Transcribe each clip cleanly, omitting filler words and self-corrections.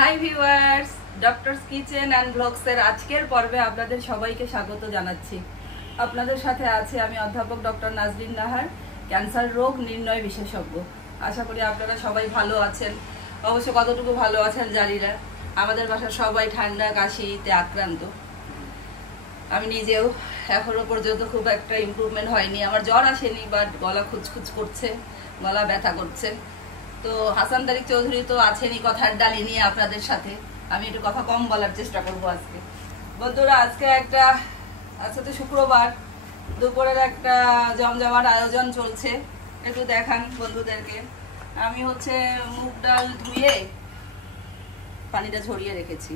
High viewers, doctors kitchen and ব্লগসের আজকের পর্বে আপনাদের সবাইকে স্বাগত জানাচ্ছি। আপনাদের সাথে আছে আমি অধ্যাপক ডক্টর নাজরিন নাহার, ক্যান্সার রোগ নির্ণয় বিশেষজ্ঞ। আশা করি আপনারা সবাই ভালো আছেন। অবশ্য কতটুকু ভালো আছেন জানি না। আমাদের বাসার সবাই ঠান্ডা কাশিতে আক্রান্ত। আমি নিজেও এখনো পর্যন্ত খুব একটা ইমপ্রুভমেন্ট হয়নি। আমার জ্বর আসেনি, বাট গলা খুচখুচ করছে, গলা ব্যথা করছে। তো হাসান তারিক চৌধুরী তো আছেনই কথার ডালি নিয়ে আপনাদের সাথে। আমি একটু কথা কম বলার চেষ্টা করব আজকে। বন্ধুরা, আজকে তো শুক্রবার, দুপুরের একটা জমজমাট আয়োজন চলছে। একটু দেখান বন্ধুদেরকে। আমি মুগ ডাল ধুয়ে পানিটা ঝরিয়ে রেখেছি,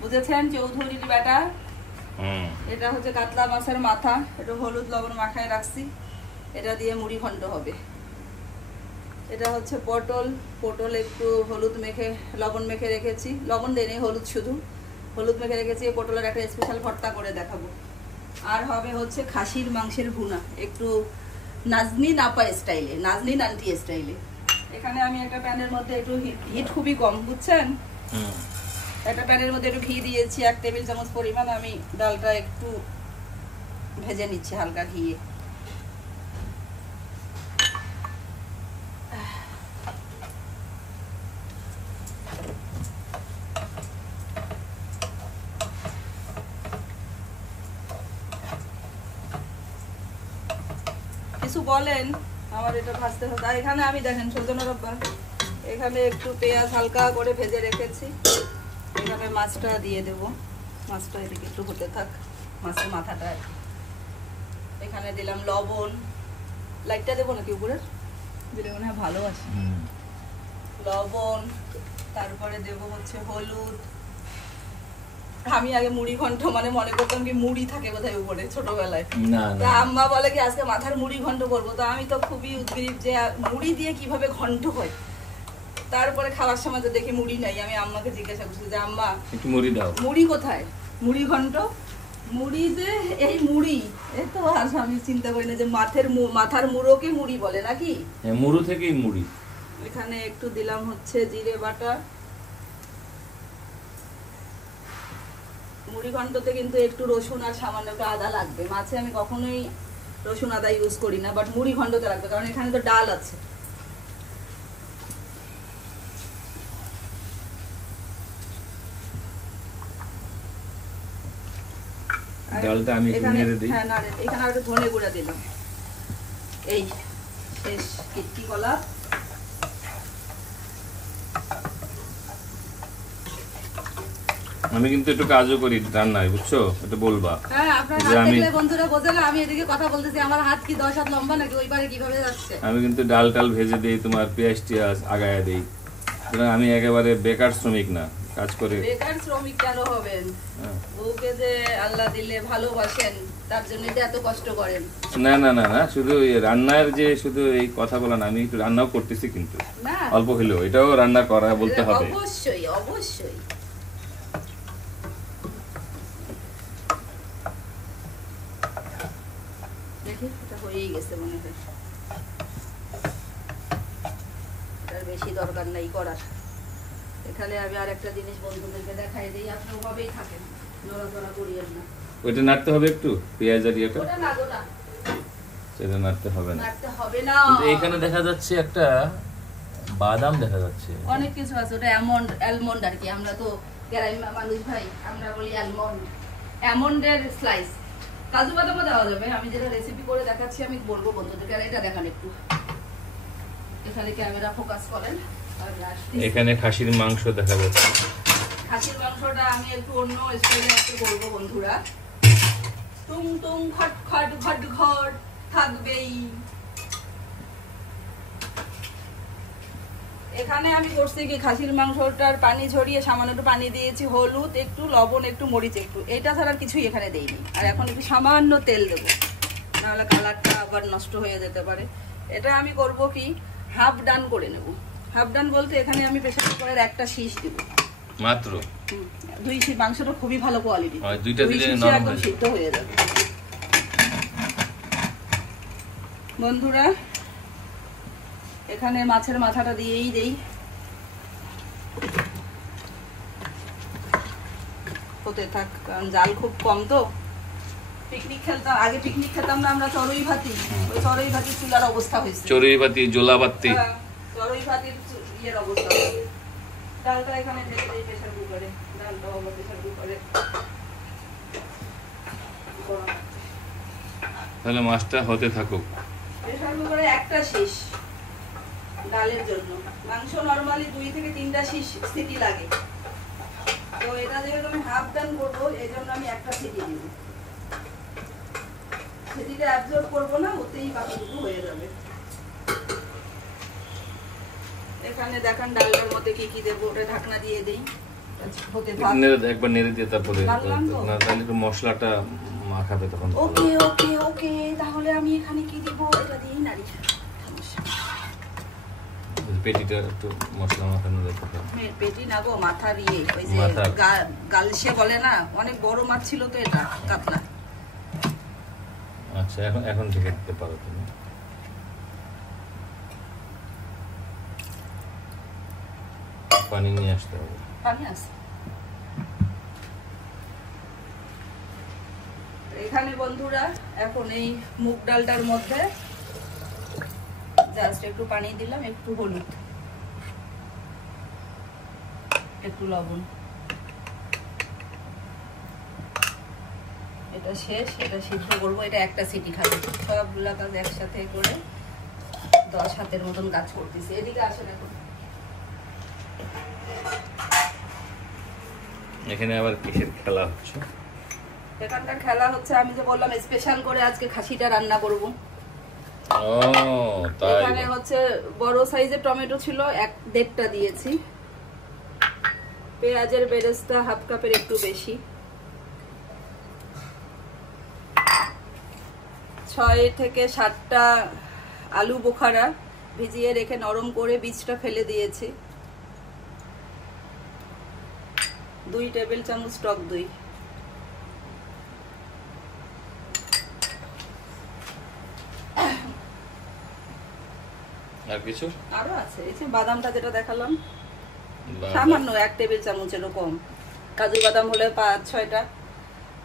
বুঝেছেন? চৌধুরীর বেটা। এটা কাতলা মাছের মাথা, একটু হলুদ লবণ মাখায় রাখছি। এটা দিয়ে মুড়ি ঘন্ট হবে। এটা পটল একটু হলুদ মেখে লবণ মেখে রেখেছি, লবণ দেয়নি, হলুদ শুধু হলুদ মেখে রেখেছি। পটলের একটা স্পেশাল ভর্তা করে দেখাবো। আর হবে খাসির মাংসের ভুনা, একটু নাজনীন আপা স্টাইলে, নাজনীন আন্টি স্টাইলে। এখানে আমি একটা প্যানের মধ্যে একটু হিট খুবই কম, বুঝছেন? একটা প্যানের মধ্যে একটু ঘি দিয়েছি 1 টেবিল চামচ পরিমাণ। আমি ডালটা একটু ভেজে নিচ্ছি হালকা ঘিয়ে। কিছু বলেন, আমার এটা ভাজতে হবে। এখানে আমি দেখেন সজনা রব্বা, এখানে একটু পেঁয়াজ হালকা করে ভেজে রেখেছি। এখানে মাছটা দিয়ে দেব। মাছটা এদিকে একটু হতে থাক, মাছের মাথাটা। এখানে দিলাম লবণ। লাইটটা দেবো নাকি উপরে দিলে মনে হয় ভালো আছে। লবণ, তারপরে দেব হলুদ। আমি আগে মুড়ি ঘন্ট মনে করতাম কি মুড়ি থাকে বোধহয় উপরে ছোটবেলায়। আম্মা বলে কি আজকে মাথার মুড়ি ঘন্ট করবো। তো আমি তো খুবই উদ্গ্রীব যে মুড়ি দিয়ে কিভাবে ঘন্ট হয়। তারপরে খাওয়ার সময় তো দেখি মুড়ি নাই। আমি আম্মাকে জিজ্ঞাসা করছি যে আম্মা একটু মুড়ি দাও, মুড়ি কোথায়? মুড়ি ঘন্ট, মুড়ি যে এই মুড়ি। এই তো আমি চিন্তা করি না যে মাথার মুড়োকে মুড়ি বলে নাকি? মুড়ো থেকেই মুড়ি। এখানে একটু দিলাম জিরে বাটা। মুড়ি ঘন্টতে কিন্তু একটু রসুন আর সামান্য একটু আদা লাগবে। মাছে আমি কখনোই রসুন আদা ইউজ করি না, বাট মুড়ি ঘন্টতে লাগবে, কারণ এখানে তো ডাল আছে। ডালটা আমি একটু নেড়ে দেই। হ্যাঁ, নাড়ে। এখানে একটু ধনে গুঁড়া দিলাম। এই শেষ কিটকি কলা। আমি কিন্তু একটু কাজও করি রান্নায়, বুঝছো? এটা বলবা। হ্যাঁ, আপনারা হাত দেখলে বন্ধুরা বোঝে না আমি এদিকে কথা বলতেছি। আমার হাত কি 10 হাত লম্বা নাকি? ওই পারে কিভাবে যাচ্ছে? আমি কিন্তু ডাল ভেজে দেই, তোমার পেঁয়াজ টিয়াজ আগায়া দেই। আমি একেবারে বেকার শ্রমিক না, কাজ করে। বেকার শ্রমিক কেন হবেন? বউকে যে আল্লাহ দিলে ভালোবাসেন, তার জন্য এত কষ্ট করেন। না না না না, শুধু রান্নার যে শুধু এই কথা বলা না, আমি একটু রান্নাও করতেছি কিন্তু অল্প হলেও। এটাও রান্না করা বলতে হবে। অবশ্যই অবশ্যই। দেখি এটা হয়েই গেছে মনে হয়। এটার বেশি দরকার নাই করার। এখানে আমি আরেকটা জিনিস বন্ধুদেরকে দেখাই দিই। আপনি ওভাবেই থাকেন, নড়াচড়া করিয়েন না। ওইটা নাড়তে হবে একটু, পেঁয়াজ আর ইয়েটা। ওটা না গোটা, সেটা নাড়তে হবে না। নাড়তে হবে না। কিন্তু এখানে দেখা যাচ্ছে একটা বাদাম দেখা যাচ্ছে, অনেক কিছু আছে। ওটা অ্যালমন্ড আর কি। আমরা তো গ্রামীণ মানুষ ভাই, আমরা বলি অ্যালমন্ডের স্লাইস। কাজু বাদামও দেওয়া যাবে। আমি যেটা রেসিপি করে দেখাচ্ছি আমি বলবো বন্ধুদেরকে। আর এটা দেখান একটু, এখানে ক্যামেরা ফোকাস করেন। এখানে খাসির মাংস দেখা যাচ্ছে। খাসির মাংসটা আমি একটু অন্য স্টাইলে একটু করবো বন্ধুরা। টুং টুং খট খট ঘট ঘট থাকবেই। এখানে আমি করছি কি, খাসির মাংসটার পানি ঝরিয়ে সামান্য একটু পানি দিয়েছি, হলুদ একটু, লবণ একটু, মরিচ একটু। এটা ছাড়া কিছুই এখানে দেইনি। আর এখন একটু সামান্য তেল দেবো, নাহলে কালারটা আবার নষ্ট হয়ে যেতে পারে। এটা আমি করব কি, হাফ ডান করে নেব। হাফ ডান বলতে এখানে আমি প্রেসার কুকারের একটা শীষ দিব মাত্র। 2 শীষ। মাংসটা খুবই ভালো কোয়ালিটি, দুইটা দিলে নরম একদম সিদ্ধ হয়ে যাবে। বন্ধুরা, এখানে মাছের মাথাটা দিয়েই দেই। হতে থাক, কারণ জাল খুব কম তো। পিকনিক খেলতাম আগে, পিকনিক খেতাম না আমরা চড়ুই ভাতি, ওই চড়ুই ভাতির চুলার অবস্থা হয়েছে। চড়ুই ভাতি, জোলা ভাতি, চড়ুই ভাতির ইয়ের অবস্থা হয়েছে। ডালটা এখানে ঢেলে দেই প্রেসার কুকারে, ডালটা হবে প্রেসার কুকারে। তাহলে মাছটা হতে থাকুক। প্রেসার কুকারে একটা শীষ ডালের জন্য, মাংস নরমালি 2 থেকে 3টা সিটি লাগে, তো এটা যেহেতু আমি হাফ ডান করবো এই জন্য আমি একটা সিটি দিব। সিটিটা অ্যাবজর্ব করবো না, ওতেই বাকিটুকু হয়ে যাবে। এখানে দেখেন ডালটার মধ্যে কি কি দেবো, ওটা ঢাকনা দিয়ে দেই। একবার নেড়ে দিয়ে তারপরে না, তাহলে একটু মশলাটা মাখাবে তখন। ওকে ওকে ওকে, তাহলে আমি এখানে কি দিব, এটা দিয়েই নাড়ি। পেটিটা একটু মশলা মাখানো দেখো। পেটি না গো, মাথার ইয়ে, ওই যে গালসে বলে না, অনেক বড় মাছ ছিল তো এটা, কাতলা। আচ্ছা, এখন থেকে দিতে পারো তুমি। পানি নিয়ে আসতে হবে। পানি আছে এখানে বন্ধুরা। এখন এই মুগ ডালটার মধ্যে জাস্ট একটু পানি দিলাম, একটু হলুদ, একটু লবণ। এটা শেষ, এটা সিদ্ধ করবো। এটা একটা সিটি খাবে, সবগুলা কাজ একসাথে করে 10 হাতের মতন কাজ করতেছি। এদিকে আসেন এখন। এখানে আবার কিসের খেলা হচ্ছে? এখানকার খেলা হচ্ছে, আমি যে বললাম স্পেশাল করে আজকে খাসিটা রান্না করব। ও তাই। এখানে হচ্ছে বড় সাইজের টমেটো ছিল, 1.5টা দিয়েছি। পেঁয়াজের বেরেস্তা হাফ কাপের একটু বেশি। 6 থেকে 7টা আলু বোখারা ভিজিয়ে রেখে নরম করে বীজটা ফেলে দিয়েছি। 2 টেবিল চামচ টক দই। আর কিছু আরো আছে, এই যে বাদামটা যেটা দেখালাম, সামান্য 1 টেবিল চামচেরও কম। কাজু বাদাম হলে 5-6টা,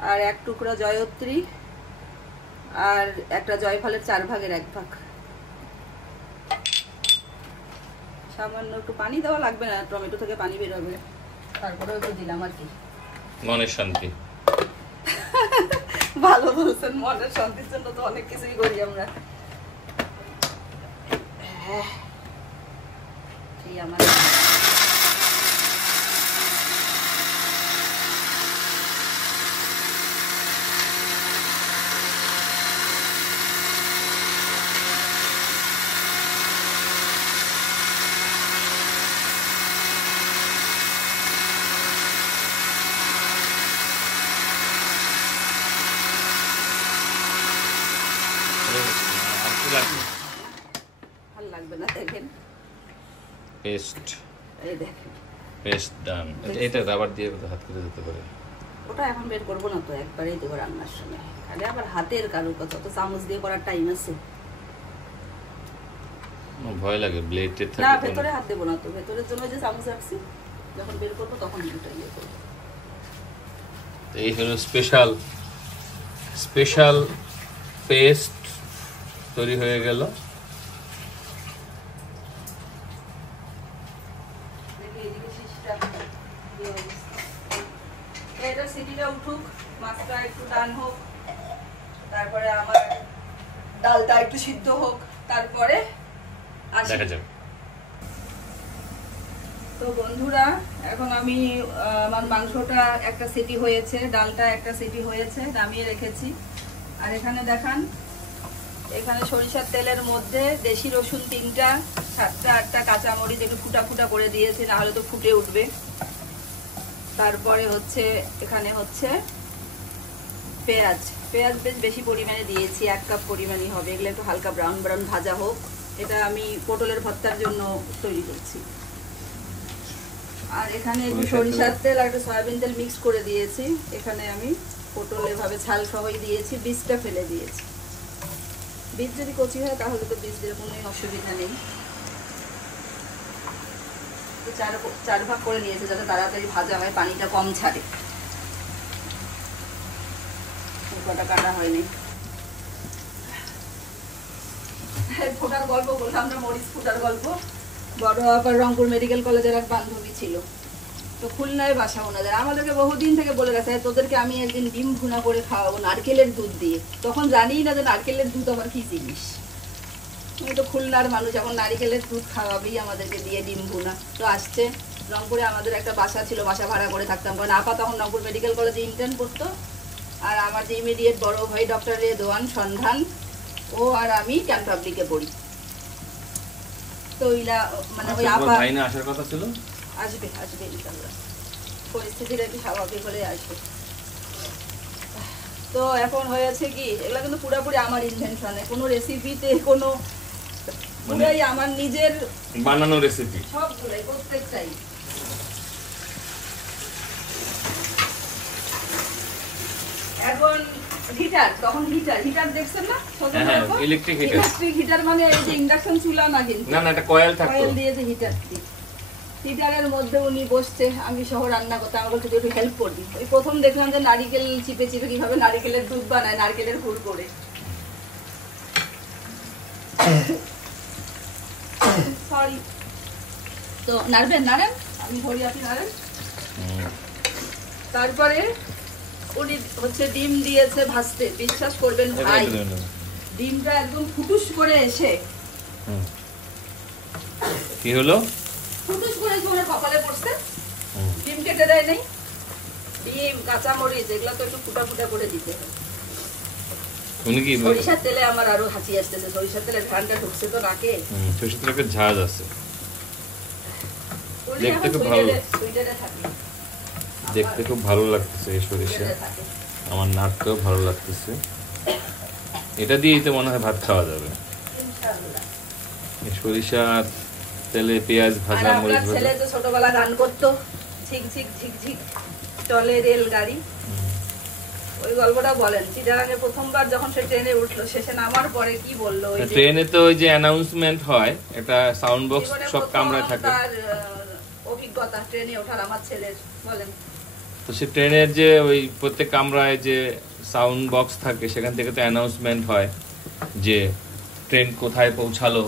আর 1 টুকরা জয়ত্রী, আর একটা জয়ফলের 4 ভাগের 1 ভাগ। সামান্য একটু পানি দেওয়া লাগবে না, টমেটো থেকে পানি বেরোবে, তারপরে একটু দিলাম আর কি। মনের শান্তি। ভালো বলছেন, মনের শান্তির জন্য তো অনেক কিছুই করি আমরা। আমার ভালো লাগবে না, দেখেন পেস্ট, এই দেখেন পেস্ট ডান। এটা রাবার দিয়ে হাত করে দিতে পারে। ওটা এখন বের করবো না তো, একবারেই দেবো রান্নার সময়। আরে আবার হাতের কারুকাজ, তো চামচ দিয়ে করার টাইম আছে? ভয় লাগে ব্লেডে থাকে না, ভেতরে হাত দেবো না তো, ভেতরের জন্য যে চামচ রাখছি, যখন বের করবো তখন দুটো ইয়ে করবো। এই হলো স্পেশাল পেস্ট তৈরি হয়ে গেল। এটা সিটিটা উঠুক, মাছটা একটু টান হোক, তারপরে আমার ডালটা একটু সিদ্ধ হোক, তারপরে দেখা যাবে। তো বন্ধুরা, এখন আমি আমার মাংসটা একটা সিটি হয়েছে, ডালটা একটা সিটি হয়েছে, নামিয়ে রেখেছি। আর এখানে দেখান, এখানে সরিষার তেলের মধ্যে দেশি রসুন 3টা, 7টা-8টা কাঁচামরিচ একটু ফুটা ফুটা করে দিয়েছি, না হলে তো ফুটে উঠবে। তারপরে হচ্ছে এখানে হচ্ছে পেঁয়াজ বেশ বেশি পরিমাণে দিয়েছি, 1 কাপ পরিমাণই হবে। এগুলো একটু হালকা ব্রাউন ব্রাউন ভাজা হোক। এটা আমি পটলের ভর্তার জন্য তৈরি করছি। আর এখানে একটু সরিষার তেল আর একটু সয়াবিন তেল মিক্স করে দিয়েছি। এখানে আমি পটল এভাবে ছাল সহই দিয়েছি, বীজটা ফেলে দিয়েছি। বীজ যদি কচি হয় তাহলে তো বীজ দিয়ে কোনো অসুবিধা নেই। 4 ভাগ করে নিয়েছে যাতে তাড়াতাড়ি ভাজা হয়, পানিটা কম ছাড়ে। লঙ্কাটা কাটা হয়নি। ফোটার গল্প বললাম না, মরিচ ফোটার গল্প। বড় আবার রংপুর মেডিকেল কলেজের এক বান্ধবী ছিল, তো খুলনায় বাসা ওনাদের। আমাদেরকে বহুদিন থেকে বলে গেছে তোদেরকে আমি একদিন ডিম ভুনা করে খাওয়াবো নারকেলের দুধ দিয়ে। তখন জানিই না যে নারকেলের দুধ আবার কি জিনিস। তুমি তো খুলনার মানুষ, এখন নারিকেলের দুধ খাওয়াবেই আমাদেরকে দিয়ে ডিম ভুনা। তো আসছে রংপুরে, আমাদের একটা বাসা ছিল, বাসা ভাড়া করে থাকতাম, কারণ আপা তখন রংপুর মেডিকেল কলেজে ইন্টার্ন করতো। আর আমার যে ইমিডিয়েট বড় ভাই ডক্টর রেদওয়ান সন্ধান, ও আর আমি ক্যান পাবলিকে পড়ি। তো ওইলা মানে ওই আপা আসার কথা ছিল, আসবে আসবে ইনশাআল্লাহ, পরিস্থিতির একটু স্বাভাবিক হলে আসবে। তো এখন হয়েছে কি, এগুলা কিন্তু পুরোপুরি আমার ইনভেনশনে, কোনো রেসিপিতে কোনো পুরাই আমার নিজের বানানো রেসিপি, সবগুলাই প্রত্যেকটাই। এখন হিটার, তখন হিটার দেখছেন না, ইলেকট্রিক হিটার মানে এই যে ইন্ডাকশন চুলা না, কিন্তু না একটা কয়েল থাকতো, কয়েল দিয়ে যে হিটার, হিটারের মধ্যে উনি বসছে, আমি সহ রান্না করতে, আমাকে বলছে একটু হেল্প করবি। ওই প্রথম দেখলাম যে নারিকেল চিপে চিপে কিভাবে নারিকেলের দুধ বানায়, নারকেলের গুড় করে। সরি, তো নাড়বেন আমি ধরি, আপনি নাড়েন। তারপরে উনি হচ্ছে ডিম দিয়েছে ভাজতে, বিশ্বাস করবেন ভাই, ডিমটা একদম ফুটুস করে এসে কি হলো, ফুটুস করে ওনার কপালে পড়ছে। ডিম কেটে দেয় নাই, ডিম কাঁচামরিচ এগুলো তো একটু ফুটা ফুটা করে দিতে হয়। সরিষার তেলে আমার আরো হাসি আসতেছে, সরিষার তেলের ঘ্রাণটা ঢুকছে তো নাকে, সরিষার তেলের ঝাঁজ আছে, দেখতে খুব ভালো, দেখতে খুব ভালো লাগতেছে এই সরিষা, আমার নাড়তেও ভালো লাগতেছে। এটা দিয়েই তো মনে হয় ভাত খাওয়া যাবে, সরিষা তেলে পেঁয়াজ ভাজা, মরিচ ভাজা। ছেলে তো ছোটবেলা গান করতো, ঝিক ঝিক ঝিক ঝিক চলে রেলগাড়ি, ওই গল্পটা বলেন। চিটাগাঙে প্রথমবার যখন সে ট্রেনে উঠলো, শেষে নামার পরে কি বললো, ট্রেনে তো ওই যে অ্যানাউন্সমেন্ট হয়, এটা সাউন্ড বক্স সব কামরায় থাকে, অভিজ্ঞতা ট্রেনে ওঠার আমার ছেলের, বলেন। তো সে ট্রেনের যে ওই প্রত্যেক কামরায় যে সাউন্ড বক্স থাকে, সেখান থেকে তো অ্যানাউন্সমেন্ট হয় যে ট্রেন কোথায় পৌঁছালো,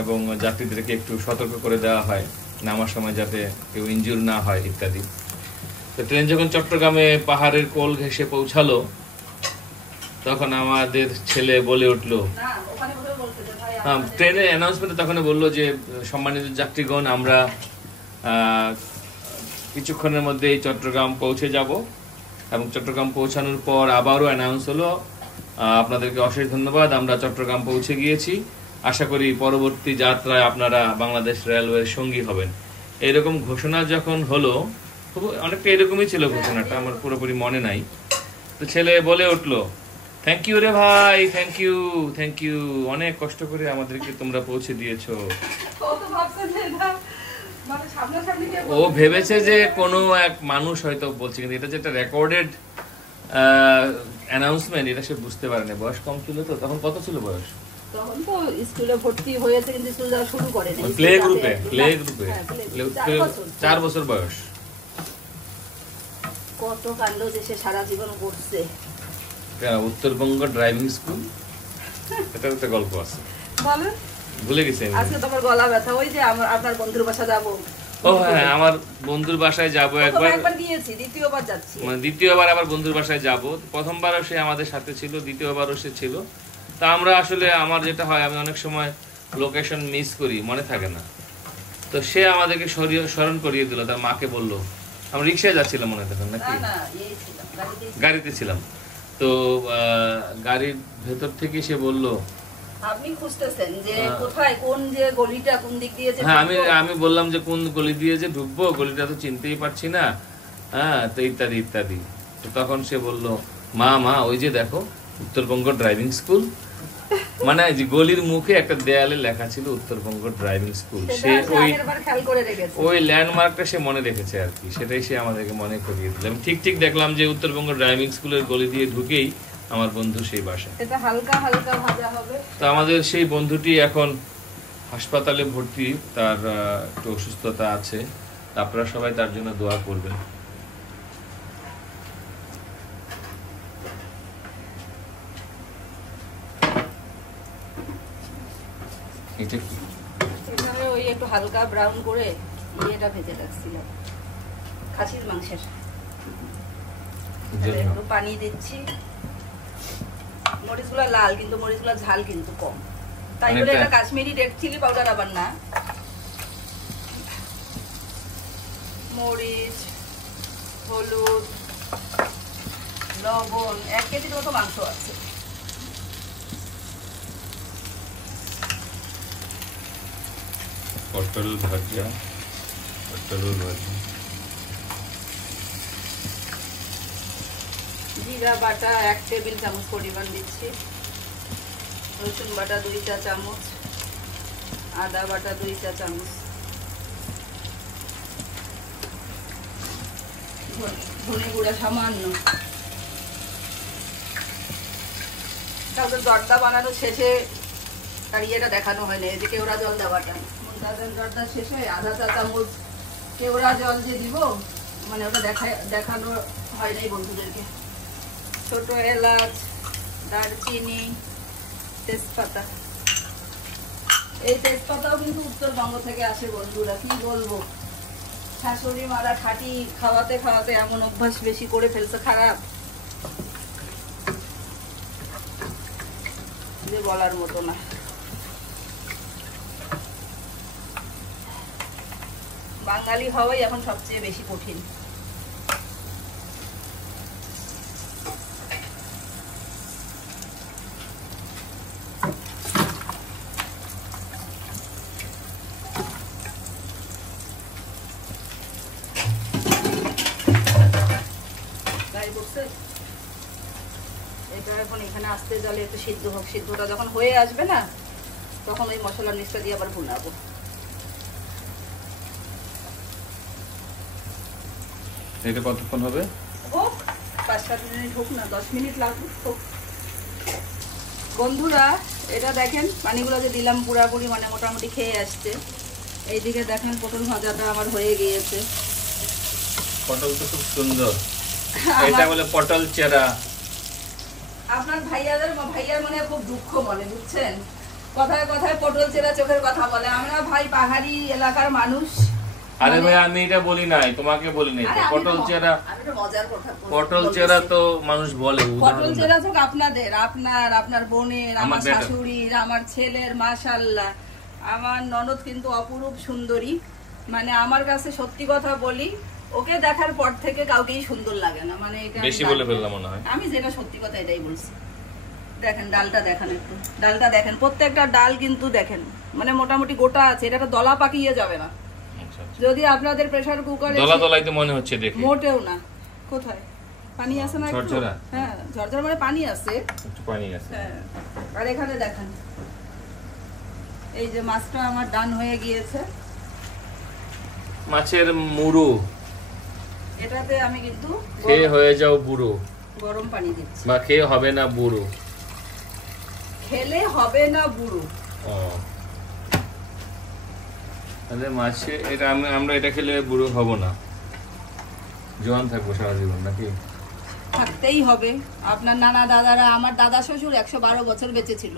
এবং যাত্রীদেরকে একটু সতর্ক করে দেওয়া হয় নামার সময় যাতে কেউ ইনজুর না হয় ইত্যাদি। তো ট্রেন যখন চট্টগ্রামে পাহাড়ের কোল ঘেঁষে পৌঁছালো, তখন আমাদের ছেলে বলে উঠলো, ট্রেনের অ্যানাউন্সমেন্টে তখন বললো যে সম্মানিত যাত্রীগণ, আমরা কিছুক্ষণের মধ্যে এই চট্টগ্রাম পৌঁছে যাব, এবং চট্টগ্রাম পৌঁছানোর পর আবারও অ্যানাউন্স হলো, আপনাদেরকে অশেষ ধন্যবাদ, আমরা চট্টগ্রাম পৌঁছে গিয়েছি, আশা করি পরবর্তী যাত্রায় আপনারা বাংলাদেশ রেলওয়ের সঙ্গী হবেন। এরকম ঘোষণা যখন হলো, অনেকটা এরকমই ছিল ঘোষণাটা, আমার পুরোপুরি মনে নাই। তো ছেলে বলে উঠলো, থ্যাংক ইউ রে ভাই, থ্যাংক ইউ, থ্যাংক ইউ, অনেক কষ্ট করে আমাদেরকে তোমরা পৌঁছে দিয়েছো। ও ভেবেছে যে কোনো এক মানুষ হয়তো বলছে, কিন্তু এটা যে একটা রেকর্ডেড অ্যানাউন্সমেন্ট, এটা সে বুঝতে পারেনি। বয়স কম ছিল তো, তখন কত ছিল বয়স? তখন তো স্কুলে ভর্তি হয়েছে, কিন্তু স্কুল যাওয়া শুরু করেনি, প্লে গ্রুপে 4 বছর বয়স। কত কাণ্ড যে সে সারা জীবন করছে। উত্তরবঙ্গ ড্রাইভিং স্কুল, এটা একটা গল্প আছে, বলেন। ভুলে গেছি আজকে তোমার গলা ব্যথা, ওই যে আপনার বন্ধুর বাসা যাবো। ও হ্যাঁ, আমার বন্ধুর বাসায় যাবো, একবার গিয়েছি, দ্বিতীয়বার যাচ্ছি, মানে দ্বিতীয়বার আবার বন্ধুর বাসায় যাব। প্রথমবারও সে আমাদের সাথে ছিল, দ্বিতীয়বারও সে ছিল। তা আমরা আসলে, আমার যেটা হয়, আমি অনেক সময় লোকেশন মিস করি, মনে থাকে না। তো সে আমাদেরকে স্মরণ করিয়ে দিল, তার মাকে বলল, আমরা রিক্সায় যাচ্ছিলাম মনে থাকে নাকি, গাড়িতে ছিলাম। তো গাড়ির ভেতর থেকে সে বলল, আপনি খুঁজতেছেন যে কোথায়, কোন যে গলিটা, কোন দিক দিয়ে যে। হ্যাঁ, আমি বললাম যে কোন গলি দিয়ে যে ঢুকবো, গলিটা তো চিনতেই পারছি না, হ্যাঁ, তো ইত্যাদি ইত্যাদি। তো তখন সে বলল, মা ওই যে দেখো উত্তরবঙ্গ ড্রাইভিং স্কুল, মানে যে গলির মুখে একটা দেয়ালে লেখা ছিল উত্তরবঙ্গ ড্রাইভিং স্কুল। সে ওই ল্যান্ডমার্কটা সে মনে রেখেছে আর কি, সেটাই সে আমাদেরকে মনে করিয়ে দিল। আমি ঠিক দেখলাম যে উত্তরবঙ্গ ড্রাইভিং স্কুলের গলি দিয়ে ঢুকেই আমার বন্ধু সেই বাসা। এটা হালকা হালকা ভাজা হবে। তো আমাদের সেই বন্ধুটি এখন হাসপাতালে ভর্তি, তার একটু অসুস্থতা আছে, আপনারা সবাই তার জন্য দোয়া করবেন। এটা কি? এখানে ওই একটু হালকা ব্রাউন করে এটা ভেজে রাখছিলাম, খাসির মাংসের। একটু পানি দিচ্ছি। মরিচগুলো লাল, কিন্তু মরিচগুলো ঝাল কিন্তু কম, তাই বলে এটা কাশ্মীরি রেড চিলি পাউডার আবার না। মরিচ, হলুদ, লবণ, 1 কেজির মতো মাংস আছে। পটল ভাজা, জিরা বাটা 1 টেবিল চামচ পরিমাণ দিচ্ছি, রসুন বাটা 2 চা চামচ, আদা বাটা 2 চা চামচ, ধনে গুঁড়া সামান্য। তারপরে জর্দা বানানো শেষে তার ইয়েটা দেখানো হয় না, এই যে কেওড়া জল দেওয়াটা। জর্দা শেষে আধা চা চামচ কেওড়া জল যে দিব, মানে ওটা দেখানো হয় নাই বন্ধুদেরকে। ছোট এলাচ, দারচিনি, তেজপাতা। এই তেজপাতাও কিন্তু উত্তরবঙ্গ থেকে আসে বন্ধুরা, কি বলবো। শাশুড়ি মারা খাঁটি খাওয়াতে খাওয়াতে এমন অভ্যাস বেশি করে ফেলছে, খারাপ যে বলার মতো না। বাঙালি হওয়াই এখন সবচেয়ে বেশি কঠিন। এটা এখন এখানে আস্তে জলে একটু সিদ্ধ হোক। সিদ্ধটা যখন হয়ে আসবে না, তখন ওই মশলার নিচটা দিয়ে আবার ভুনাবো। এটা কতক্ষণ হবে? হোক 5-7 মিনিট হোক না, 10 মিনিট লাগুক হোক। বন্ধুরা এটা দেখেন, পানিগুলো যে দিলাম পুরাপুরি মানে মোটামুটি খেয়ে আসছে। এইদিকে দেখেন পটল ভাজাটা আমার হয়ে গিয়েছে। পটল তো খুব সুন্দর, এটা বলে পটল চেরা। আপনার ভাইয়ার মনে খুব দুঃখ মনে, বুঝছেন, কথায় কথায় পটল চেরা চোখের কথা বলে। আমরা ভাই পাহাড়ি এলাকার মানুষ। আরে ভাই আমি এটা বলি নাই, তোমাকে বলি নাই। পটল চেরা, পটল চেরা তো মানুষ বলে। পটল চেরা চোখ আপনাদের, আপনার বোনের, আমার শাশুড়ির, আমার ছেলের। মাশাআল্লাহ, আমার ননদ কিন্তু অপরূপ সুন্দরী। মানে আমার কাছে সত্যি কথা বলি, ওকে দেখার পর থেকে কাউকেই সুন্দর লাগে না। মানে এটা বেশি বলে ফেললাম মনে হয়। আমি যেটা সত্যি কথা এটাই বলছি। দেখেন ডালটা দেখেন, একটু ডালটা দেখেন, প্রত্যেকটা ডাল কিন্তু দেখেন মানে মোটামুটি গোটা আছে। এটা তো দলা পাকিয়ে যাবে না। যদি আপনাদের প্রেসার কুকারে দলা দলাইতে মনে হচ্ছে দেখে, মোটেও না। কোথায় পানি আছে না? ঝরঝরা। হ্যাঁ ঝরঝরা মানে পানি আছে, একটু পানি আছে। হ্যাঁ। আর এখানে দেখেন এই যে মাছটা আমার ডান হয়ে গিয়েছে। মাছের মুড়ো, এটাতে আমি কিন্তু খেয়ে হয়ে যাও বুড়ো, গরম পানি দিচ্ছি। বা খেয়ে হবে না বুড়ো, খেলে হবে না বুড়ো। তাহলে মাছে এটা আমরা এটা খেলে বুড়ো হব না, জোয়ান থাকবো সারা জীবন নাকি? থাকতেই হবে। আপনার নানা দাদারা, আমার দাদা শ্বশুর 112 বছর বেঁচে ছিল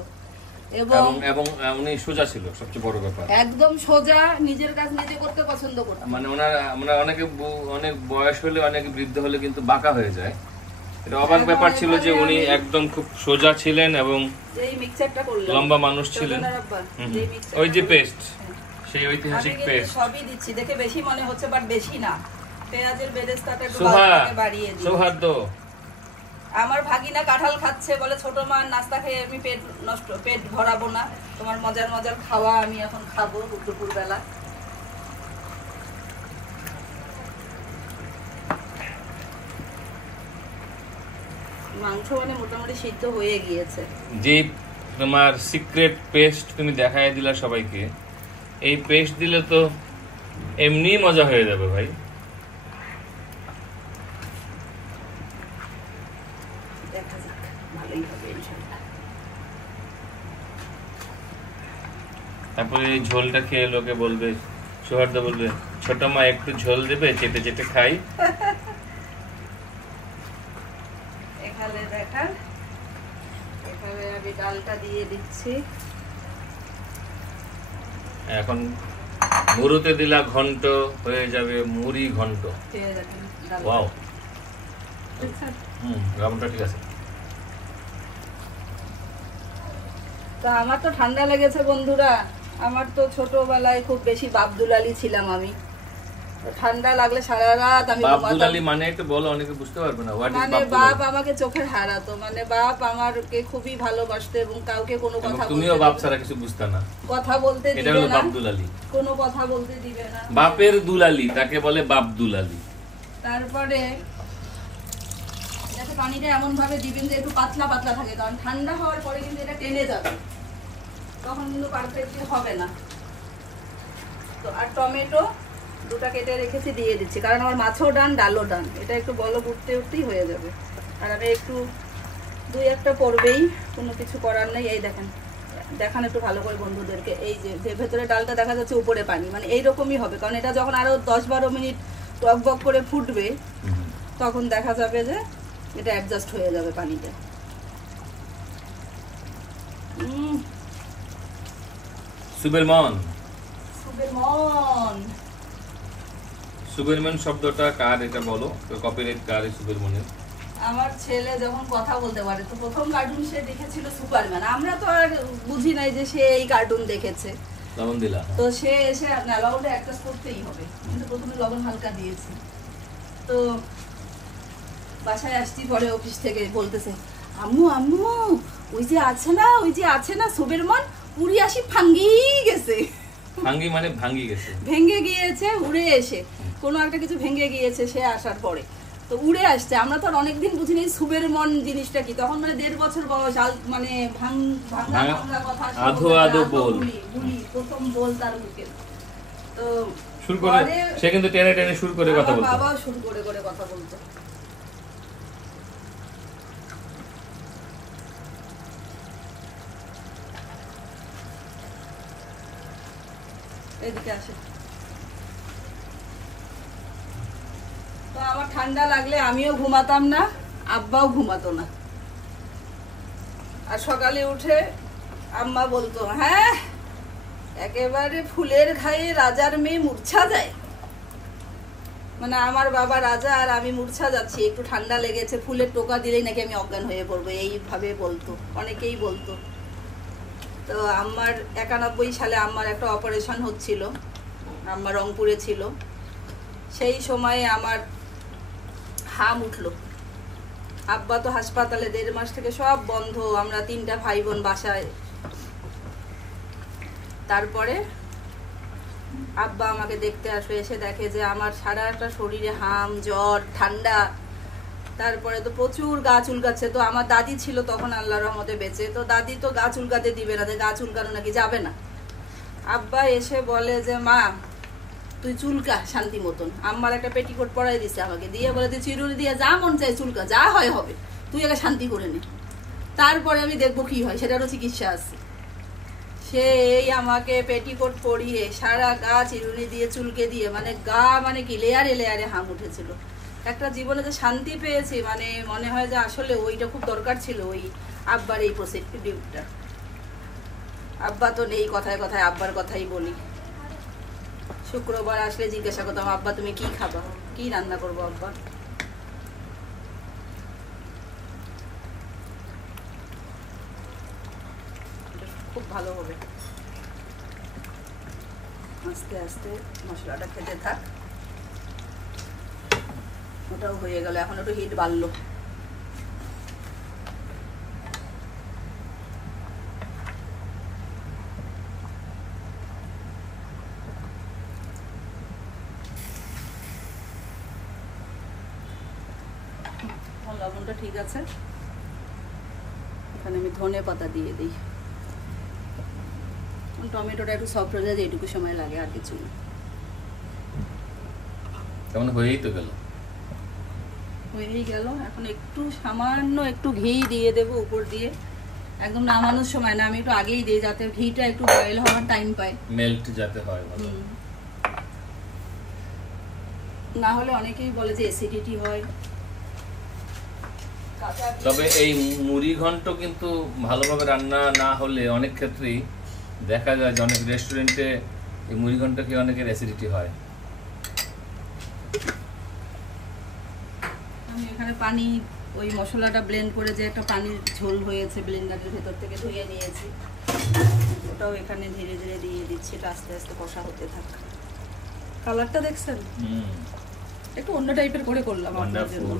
এবং উনি সোজা ছিল, সবচেয়ে বড় ব্যাপার। একদম সোজা, নিজের কাজ নিজে করতে পছন্দ করতেন। মানে আমরা অনেক বয়স হলে, অনেক বৃদ্ধ হলে কিন্তু বাঁকা হয়ে যায়। এটা অবাক ব্যাপার ছিল যে উনি একদম খুব সোজা ছিলেন এবং এই মিক্সচারটা করলাম, লম্বা মানুষ ছিলেন। ওই যে পেস্ট, সেই ঐতিহাসিক পেস্ট সবই দিচ্ছি। দেখে বেশি মনে হচ্ছে, বাট বেশি না। পেঁয়াজের বেরেস্তাটা একটু বাড়িয়ে দিই। সৌহার্দ্য। আমার ভাগিনা কাঁঠাল খাচ্ছে, বলে ছোট মা নাস্তা খেয়ে আমি পেট ভরাবো না, তোমার মজার মজার খাওয়া আমি এখন খাবো দুপুর বেলা। মাংস মানে মোটামুটি সিদ্ধ হয়ে গিয়েছে। যে তোমার সিক্রেট পেস্ট তুমি দেখায় দিলা সবাইকে, এই পেস্ট দিলে তো এমনি মজা হয়ে যাবে ভাই। তারপরে এই ঝোলটা খেয়ে লোকে বলবে, সৌহার্দ্য বলবে, ছোট মা একটু ঝোল দেবে, চেটে চেটে খাই। এখানে দেখান, এখানে আমি ডালটা দিয়ে দিচ্ছি। এখন মুড়োতে দিলা ঘন্ট, হয়ে যাবে মুড়ি ঘন্ট। ওয়াও, লবণটা ঠিক আছে। তো আমার তো ঠান্ডা লেগেছে বন্ধুরা। আমার তো ছোটবেলায় খুব বেশি বাপদুলালি ছিলাম আমি। ঠান্ডা লাগলে সারা রাত আমি বাপদুলালি মানে একটু বলো, অনেকে বুঝতে পারবে না। হোয়াট ইজ মানে বাপ আমাকে চোখের হারাতো, মানে বাপ আমাকে খুবই ভালোবাসতো এবং কাউকে কোনো কথা বলতে, তুমিও বাপ ছাড়া কিছু বুঝতে না, কথা বলতে এটা দিবে হলো না, বাপদুলালি। কোনো কথা বলতে দিবে না, বাপের দুলালি তাকে বলে বাপদুলালি। তারপরে যাতে পানিটা এমন ভাবে দিবেন যে একটু পাতলা পাতলা থাকে, কারণ ঠান্ডা হওয়ার পরে কিন্তু এটা টেনে যাবে, তখন কিন্তু পারফেক্টলি হবে না। তো আর টমেটো দুটা কেটে রেখেছি, দিয়ে দিচ্ছি, কারণ আমার মাছও ডান ডালও ডান, এটা একটু বলক উঠতে উঠতেই হয়ে যাবে। আর আমি একটু দুই একটা পড়বেই, কোনো কিছু করার নেই। এই দেখেন, দেখান একটু ভালো করে বন্ধুদেরকে, এই যে ভেতরে ডালটা দেখা যাচ্ছে উপরে পানি, মানে এইরকমই হবে, কারণ এটা যখন আরো 10-12 মিনিট টক বক করে ফুটবে তখন দেখা যাবে যে এটা অ্যাডজাস্ট হয়ে যাবে পানিটা। সুবেরমন, সুবেরমন, সুবেরমন শব্দটা কার এটা বলো, কপিরাইট কার এই সুবেরমনের? আমার ছেলে যখন কথা বলতে পারে, তো প্রথম কার্টুন সে দেখেছিল সুপারম্যান। আমরা তো আর বুঝি নাই যে সে এই কার্টুন দেখেছে। লবণ দিলা? তো সে এসে না, লবণটা অ্যাডজাস্ট করতেই হবে, কিন্তু প্রথমে লবণ হালকা দিয়েছি। তো বাসায় আসছি পরে অফিস থেকে, বলতেছে আম্মু আম্মু ওই যে আছে না সুবেরমন, উড়ি আসি ভাঙ্গি গেছে। ভাঙ্গি মানে ভাঙ্গি গেছে, ভেঙে গিয়েছে, উড়ে এসে কোনো একটা কিছু ভেঙে গিয়েছে সে আসার পরে, তো উড়ে আসছে। আমরা তো আর অনেকদিন বুঝিনি সুবেরমন জিনিসটা কি, তখন মানে 1.5 বছর বয়স, মানে ভাঙা কথা, আধো বল, প্রথম বল তার মুখে। তো শুরু করে সে কিন্তু টেনে টেনে শুরু করে কথা বলতো, বাবা শুরু করে কথা বলতো। এদিকে আসে। তো আমার ঠান্ডা লাগলে আমিও ঘুমাতাম না, আব্বাও ঘুমাতো না। আর সকালে উঠে আম্মা বলতো, হ্যাঁ একেবারে ফুলের ঘায়ে রাজার মেয়ে মূর্ছা যায়, মানে আমার বাবা রাজা আর আমি মূর্ছা যাচ্ছি, একটু ঠান্ডা লেগেছে, ফুলের টোকা দিলেই নাকি আমি অজ্ঞান হয়ে পড়বো, এইভাবে বলতো, অনেকেই বলতো। তো আমার 91 সালে আম্মার একটা অপারেশন হচ্ছিল, আম্মা রংপুরে ছিল, সেই সময়ে আমার হাম উঠলো। আব্বা তো হাসপাতালে, 1.5 মাস থেকে সব বন্ধ, আমরা 3টা ভাই বোন বাসায়। তারপরে আব্বা আমাকে দেখতে আসবে, এসে দেখে যে আমার সারাটা শরীরে হাম, জ্বর, ঠান্ডা, তারপরে তো প্রচুর গা চুলকাচ্ছে। তো আমার দাদি ছিল তখন আল্লাহর রহমতে বেঁচে, তো দাদি তো গা চুলকাতে দিবে না, যে গা চুলকানো নাকি যাবে না। আব্বা এসে বলে যে মা তুই চুলকা শান্তি মতন। আম্মার একটা পেটিকোট পরাই দিছে আমাকে, দিয়ে বলে তুই চিরুনি দিয়ে যা মন চাই চুলকা, যা হয় হবে, তুই আগে শান্তি করে নে, তারপরে আমি দেখবো কি হয়, সেটারও চিকিৎসা আছে। সেই আমাকে পেটিকোট পরিয়ে সারা গা চিরুনি দিয়ে চুলকে দিয়ে, মানে গা মানে কি লেয়ারে লেয়ারে হাম উঠেছিল। একটা জীবনে যে শান্তি পেয়েছি, মানে মনে হয় যে আসলে ওইটা খুব দরকার ছিল, ওই আব্বার এই প্রসিডিউরটা। আব্বা তো নেই, কথায় কথায় আব্বার কথাই বলি। শুক্রবার আসলে জিজ্ঞাসা করতাম, আব্বা তুমি কি খাবা, কি রান্না করবো আব্বা। খুব ভালো হবে, আস্তে আস্তে মশলাটা খেতে থাক। ওটাও হয়ে গেল, এখন একটু হিট বাড়লো। লবণটা ঠিক আছে, এখানে আমি ধনে পাতা দিয়ে দিই। টমেটোটা একটু সফট হয়ে যায়, এইটুকু সময় লাগে, আর কিছু না। কেমন হয়েই তো গেল, হয়েই গেল। এখন একটু সামান্য একটু ঘি দিয়ে দেবো উপর দিয়ে, একদম নামানোর সময় না, আমি একটু আগেই দিই যাতে ঘিটা একটু বয়েল হওয়ার টাইম পায়, মেল্ট যাতে হয় ভালো। না হলে অনেকেই বলে যে অ্যাসিডিটি হয়। তবে এই মুড়ি ঘন্ট কিন্তু ভালোভাবে রান্না না হলে অনেক ক্ষেত্রেই দেখা যায় যে অনেক রেস্টুরেন্টে এই মুড়িঘণ্ট খেয়ে অনেকের অ্যাসিডিটি হয়। আমি এখানে পানি, ওই মশলাটা ব্লেন্ড করে যে একটা পানির ঝোল হয়েছে ব্লেন্ডারের ভেতর থেকে ধুয়ে নিয়েছি, ওটাও এখানে ধীরে ধীরে দিয়ে দিচ্ছি। এটা আস্তে আস্তে কষা হতে থাকে। কালারটা দেখছেন? একটু অন্য টাইপের করে করলাম আপনার জন্য,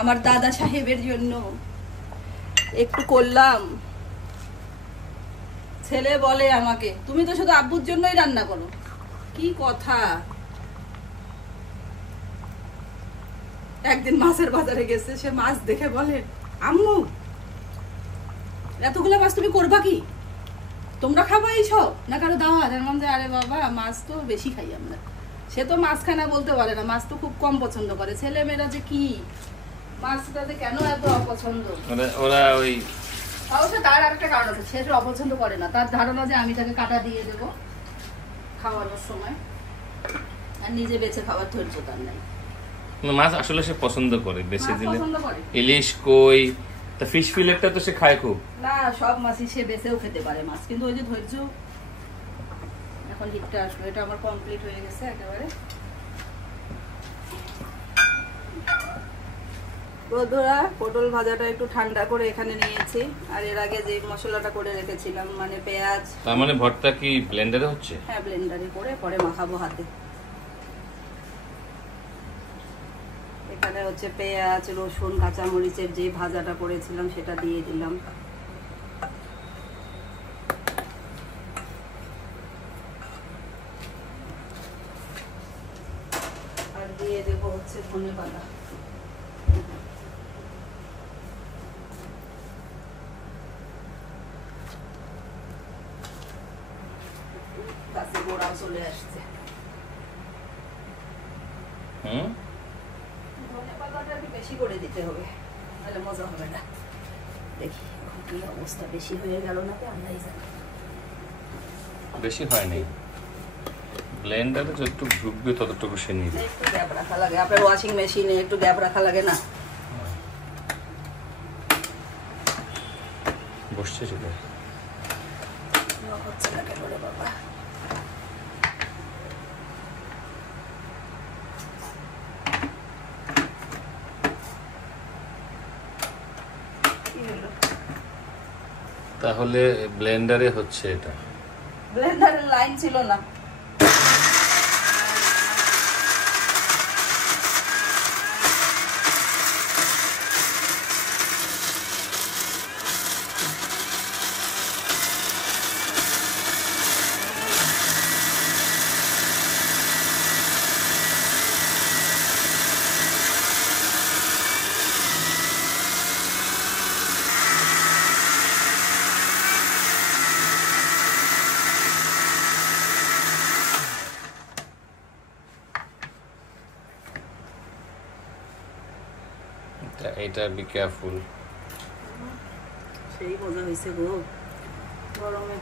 আমার দাদা সাহেবের জন্য একটু করলাম। ছেলে বলে আমাকে, তুমি তো শুধু আব্বুর জন্যই রান্না করো। কি কথা! একদিন মাছের বাজারে গেছে, সে মাছ দেখে বলে, আম্মু এতগুলো মাছ তুমি করবা কি? তোমরা খাবা এইসব না কারো দাওয়াত? দেখলাম যে আরে বাবা, মাছ তো বেশি খাই আমরা। সে তো মাছ খায় না বলতে পারে না, মাছ তো খুব কম পছন্দ করে। ছেলে মেয়েরা যে কি মাছটা যে কেন এত অপছন্দ, ওরা ওই অবশ্য তার আরেকটা কারণ আছে, সে অপছন্দ করে না। তার ধারণা যে আমি তাকে কাটা দিয়ে দেবো খাওয়ানোর সময়, আর নিজে বেছে খাওয়ার ধৈর্য তার নাই। মাছ আসলে সে পছন্দ করে, বেছে দিলে। পছন্দ করে ইলিশ, কই, তা ফিশ ফিলেটটা তো সে খায় খুব। না, সব মাছই সে বেছেও খেতে পারে মাছ, কিন্তু ওই যে ধৈর্য। এখন হিটটা আসলো, এটা আমার কমপ্লিট হয়ে গেছে একেবারে। বন্ধুরা, পটল ভাজাটা একটু ঠান্ডা করে এখানে নিয়েছি, আর এর আগে যে মশলাটা করে রেখেছিলাম, মানে পেঁয়াজ। তার মানে ভর্তা কি ব্লেন্ডারে হচ্ছে? হ্যাঁ, ব্লেন্ডারে করে পরে মাখাবো হাতে। এখানে হচ্ছে পেঁয়াজ, রসুন, কাঁচামরিচের যে ভাজাটা করেছিলাম সেটা দিয়ে দিলাম। আর দিয়ে দেবো হচ্ছে ধনেপাতা। গাছে গোড়াও চলে আসছে। ধনেপাতাটা একটু বেশি করে দিতে হবে, তাহলে মজা হবে না। দেখি কি অবস্থা, বেশি হয়ে গেল নাকি আমরাই জানি। বেশি হয়নি, ব্লেন্ডারে যতটুকু ঢুকবে ততটুকু সে নিবে। একটু গ্যাপ রাখা লাগে, আপনার ওয়াশিং মেশিনে একটু গ্যাপ রাখা লাগে না? বসছে সেটা হচ্ছে না কেন রে বাবা? তাহলে ব্লেন্ডারে হচ্ছে এটা। ব্লেন্ডারের লাইন ছিল না। এটা বি কেয়ারফুল। সেই মজা হয়েছে গো গরমে।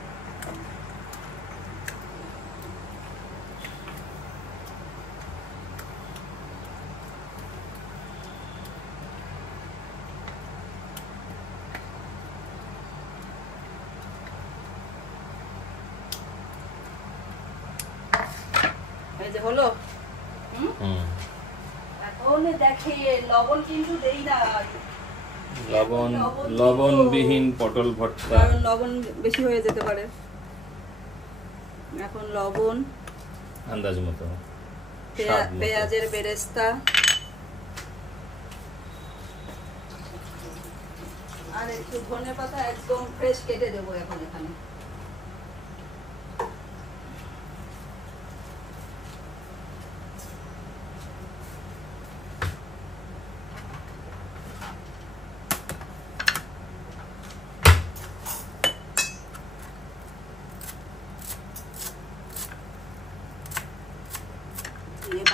এই যে হলো। এখন দেখে লবণ কিন্তু দেই না, লবণবিহীন পটল ভর্তা, কারণ লবণ বেশি হয়ে যেতে পারে। এখন লবণ, আন্দাজ মতো, পেঁয়াজের বেরেস্তা, আর একটু ধনেপাতা একদম ফ্রেশ কেটে দেবো এখন এখানে।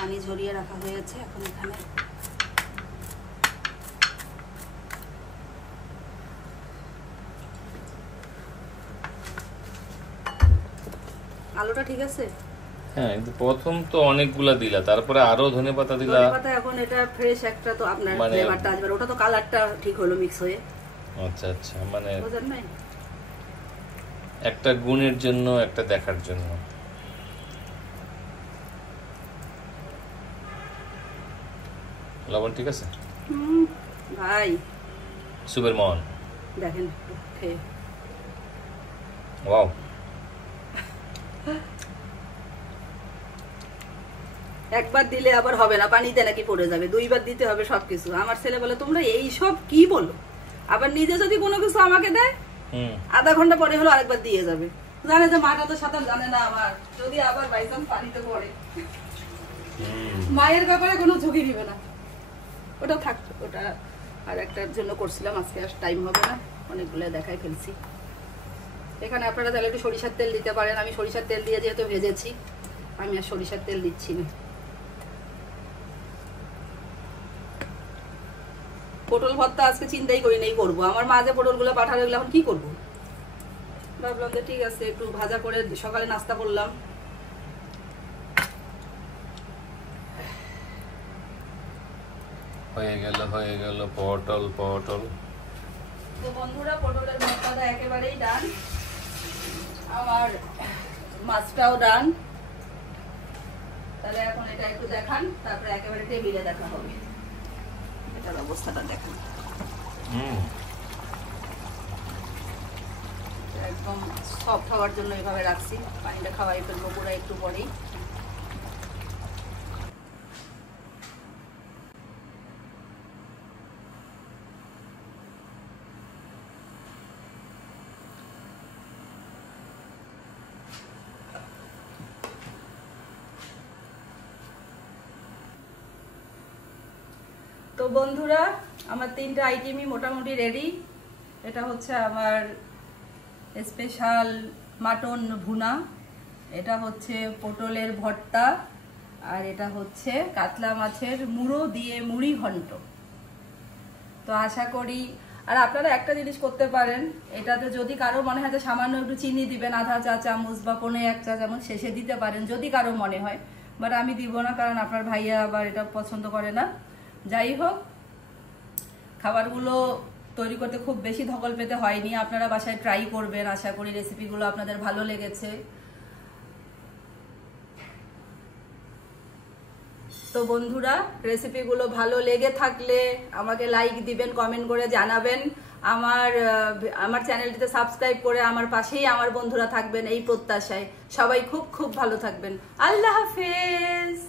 পানি ঝরিয়ে রাখা হয়েছে, এখন এখানে আলুটা ঠিক আছে। হ্যাঁ, কিন্তু প্রথম তো অনেকগুলা দিলা, তারপরে আরো ধনেপাতা দিলা। ধনেপাতা এখন এটা ফ্রেশ একটা, তো আপনার ফ্লেভারটা আসবে। ওটা তো কালারটা ঠিক হলো মিক্স হয়ে। আচ্ছা আচ্ছা, মানে বুঝেন নাই, একটা গুণের জন্য একটা দেখার জন্য। লবণ ঠিক আছে ভাই সুপের মন দেখেন একটু খেয়ে। ওয়াও একবার দিলে আবার হবে না, পানিতে নাকি পড়ে যাবে, 2বার দিতে হবে সবকিছু। আমার ছেলে বলে তোমরা এই সব কি বলো, আবার নিজে যদি কোনো কিছু আমাকে দেয় আধা ঘন্টা পরে হলো আরেকবার দিয়ে যাবে। জানে যে মাটা তো সাঁতার জানে না আমার, যদি আবার বাইচান্স পানিতে পড়ে মায়ের ব্যাপারে কোনো ঝুঁকি নিবে না। ওটা থাক, ওটা আর একটার জন্য করছিলাম, আজকে আর টাইম হবে না, অনেকগুলো দেখাই ফেলছি। এখানে আপনারা তাহলে একটু সরিষার তেল দিতে পারেন, আমি সরিষার তেল দিয়ে যেহেতু ভেজেছি আমি আর সরিষার তেল দিচ্ছি না। পটল ভর্তা আজকে চিন্তাই করি নাই করবো, আমার মা যে পটলগুলো পাঠালো এগুলো এখন কি করবো, ভাবলাম যে ঠিক আছে একটু ভাজা করে সকালে নাস্তা করলাম। হয়ে গেল পটল পটল। তো বন্ধুরা পটলের ভর্তাটা একেবারেই ডান, আমার মাছটাও ডান। তাহলে এখন এটা একটু দেখান, তারপরে একেবারে টেবিলে দেখা হবে। এটার অবস্থাটা দেখেন, একদম সফট হওয়ার জন্য এভাবে রাখছি, পানিটা খাওয়াই ফেলবো পুরো একটু পরেই। তো বন্ধুরা আমার 3টা আইটেমই মোটামুটি রেডি। এটা হচ্ছে আমার স্পেশাল মাটন ভুনা, এটা হচ্ছে পটলের ভর্তা, আর এটা হচ্ছে কাতলা মাছের মুড়ো দিয়ে মুড়ি ঘন্ট। তো আশা করি, আর আপনারা একটা জিনিস করতে পারেন, এটাতে যদি কারো মনে হয় যে সামান্য একটু চিনি দিবেন, আধা চা চামচ বা 1 চা চামচ শেষে দিতে পারেন যদি কারো মনে হয়, বাট আমি দিব না, কারণ আপনার ভাইয়া আবার এটা পছন্দ করে না। যাই হোক, খাবারগুলো তৈরি করতে খুব বেশি ধকল পেতে হয়নি, আপনারা বাসায় ট্রাই করবেন, আশা করি রেসিপিগুলো আপনাদের ভালো লেগেছে। তো বন্ধুরা রেসিপিগুলো ভালো লেগে থাকলে আমাকে লাইক দিবেন, কমেন্ট করে জানাবেন, আমার চ্যানেলটিতে সাবস্ক্রাইব করে আমার পাশেই আমার বন্ধুরা থাকবেন এই প্রত্যাশায়। সবাই খুব খুব ভালো থাকবেন। আল্লাহ হাফেজ।